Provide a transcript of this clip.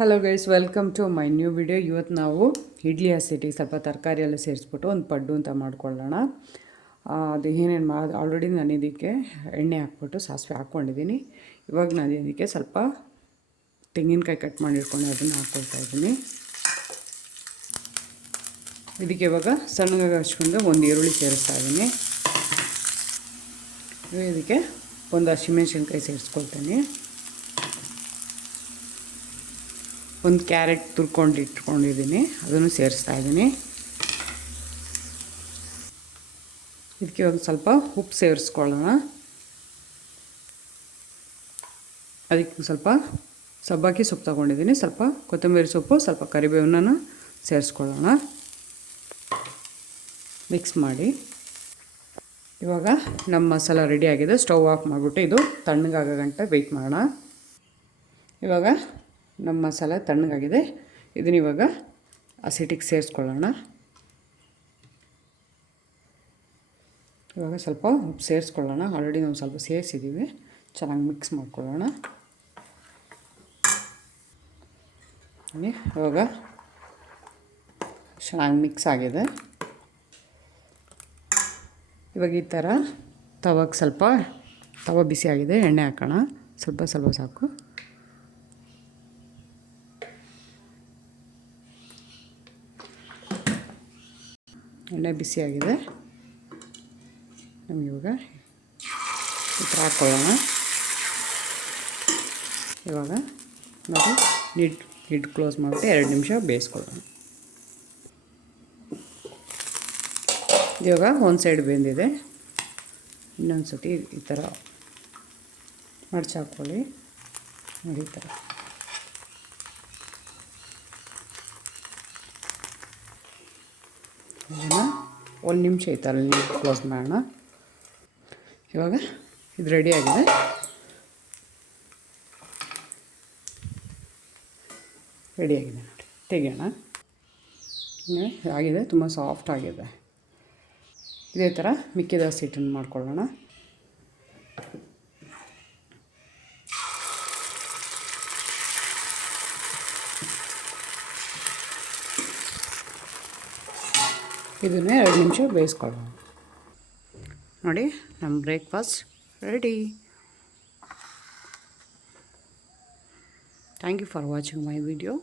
Hello guys, welcome to my new video. ಇವತ್ತು ನಾವು ಇಡ್ಲಿ ಹಸಿಟ್ಟಿಗೆ ಸ್ವಲ್ಪ ತರಕಾರಿ ಎಲ್ಲ ಸೇರಿಸ್ಬಿಟ್ಟು ಒಂದು ಪಡ್ಡು ಅಂತ ಮಾಡ್ಕೊಳ್ಳೋಣ. ಅದು ಏನೇನು ಆಲ್ರೆಡಿ ನಾನು ಇದಕ್ಕೆ ಎಣ್ಣೆ ಹಾಕ್ಬಿಟ್ಟು ಸಾಸಿವೆ ಹಾಕ್ಕೊಂಡಿದ್ದೀನಿ. ಇವಾಗ ನಾನು ಇದಕ್ಕೆ ಸ್ವಲ್ಪ ತೆಂಗಿನಕಾಯಿ ಕಟ್ ಮಾಡಿ ಇಟ್ಕೊಂಡು ಅದನ್ನು ಹಾಕ್ಕೊಳ್ತಾ ಇದ್ದೀನಿ. ಇದಕ್ಕೆ ಇವಾಗ ಸಣ್ಣಗಾಗಿ ಹಚ್ಕೊಂಡು ಒಂದು ಈರುಳ್ಳಿ ಸೇರಿಸ್ತಾ ಇದ್ದೀನಿ. ಇದಕ್ಕೆ ಒಂದು ಹಸಿಮೆಣ್ಸಿನ್ಕಾಯಿ ಸೇರಿಸ್ಕೊಳ್ತೀನಿ. ಒಂದು ಕ್ಯಾರೆಟ್ ತುರ್ಕೊಂಡು ಇಟ್ಕೊಂಡಿದ್ದೀನಿ, ಅದನ್ನು ಸೇರಿಸ್ತಾ ಇದ್ದೀನಿ. ಇದಕ್ಕೆ ಒಂದು ಸ್ವಲ್ಪ ಉಪ್ಪು ಸೇರಿಸ್ಕೊಳ್ಳೋಣ. ಅದಕ್ಕೆ ಸ್ವಲ್ಪ ಸಬ್ಬಕ್ಕಿ ಸೊಪ್ಪು ತೊಗೊಂಡಿದ್ದೀನಿ, ಸ್ವಲ್ಪ ಕೊತ್ತಂಬರಿ ಸೊಪ್ಪು, ಸ್ವಲ್ಪ ಕರಿಬೇವನ್ನು ಸೇರಿಸ್ಕೊಳ್ಳೋಣ. ಮಿಕ್ಸ್ ಮಾಡಿ. ಇವಾಗ ನಮ್ಮ ಮಸಾಲ ರೆಡಿಯಾಗಿದೆ. ಸ್ಟವ್ ಆಫ್ ಮಾಡಿಬಿಟ್ಟು ಇದು ತಣ್ಣಗಾಗೋ ಗಂಟೆ ವೆಯ್ಟ್ ಮಾಡೋಣ. ಇವಾಗ ನಮ್ಮ ಮಸಾಲೆ ತಣ್ಣಗಾಗಿದೆ. ಇದನ್ನ ಇವಾಗ ಹಸಿಟ್ಟಿಗೆ ಸೇರಿಸ್ಕೊಳ್ಳೋಣ. ಇವಾಗ ಸ್ವಲ್ಪ ಉಪ್ಪು ಸೇರಿಸ್ಕೊಳ್ಳೋಣ. ಆಲ್ರೆಡಿ ನಾವು ಸ್ವಲ್ಪ ಸೇರಿಸಿದ್ದೀವಿ. ಚೆನ್ನಾಗಿ ಮಿಕ್ಸ್ ಮಾಡ್ಕೊಳ್ಳೋಣ. ಇವಾಗ ಚೆನ್ನಾಗಿ ಮಿಕ್ಸ್ ಆಗಿದೆ. ಇವಾಗ ಈ ಥರ ಸ್ವಲ್ಪ ತವ ಬಿಸಿ ಆಗಿದೆ, ಎಣ್ಣೆ ಹಾಕೋಣ. ಸ್ವಲ್ಪ ಸಾಕು. ಎಣ್ಣೆ ಬಿಸಿಯಾಗಿದೆ. ನಮಗೆ ಇವಾಗ ಈ ಥರ ಹಾಕ್ಕೊಳ್ಳೋಣ. ಇವಾಗ ನಾವು ಲಿಡ್ ಕ್ಲೋಸ್ ಮಾಡಿಬಿಟ್ಟು 2 ನಿಮಿಷ ಬೇಯಿಸ್ಕೊಳ್ಳೋಣ. ಇವಾಗ ಒಂದು ಸೈಡ್ ಬೆಂದಿದೆ. ಇನ್ನೊಂದು ಸತಿ ಈ ಥರ ಮಡ್ಚಿ ಹಾಕ್ಕೊಳ್ಳಿ. ನೋಡಿ ಈ ಥರ. ಅದನ್ನು 1 ನಿಮಿಷ ಈ ಥರ ಕ್ಲೋಸ್ ಮಾಡೋಣ. ಇವಾಗ ಇದು ರೆಡಿಯಾಗಿದೆ. ನೋಡಿ, ತೆಗೆಯೋಣ. ಆಗಿದೆ, ತುಂಬ ಸಾಫ್ಟ್ ಆಗಿದೆ. ಇದೇ ಥರ ಮಿಕ್ಕಿದ ಹಸಿಟ್ಟನ್ನು ಮಾಡ್ಕೊಳ್ಳೋಣ. ಇದನ್ನೇ 2 ನಿಮಿಷ ಬೇಯಿಸ್ಕೊಳ್ಳೋಣ. ನೋಡಿ, ನಮ್ಮ breakfast ready. Thank you for watching my video.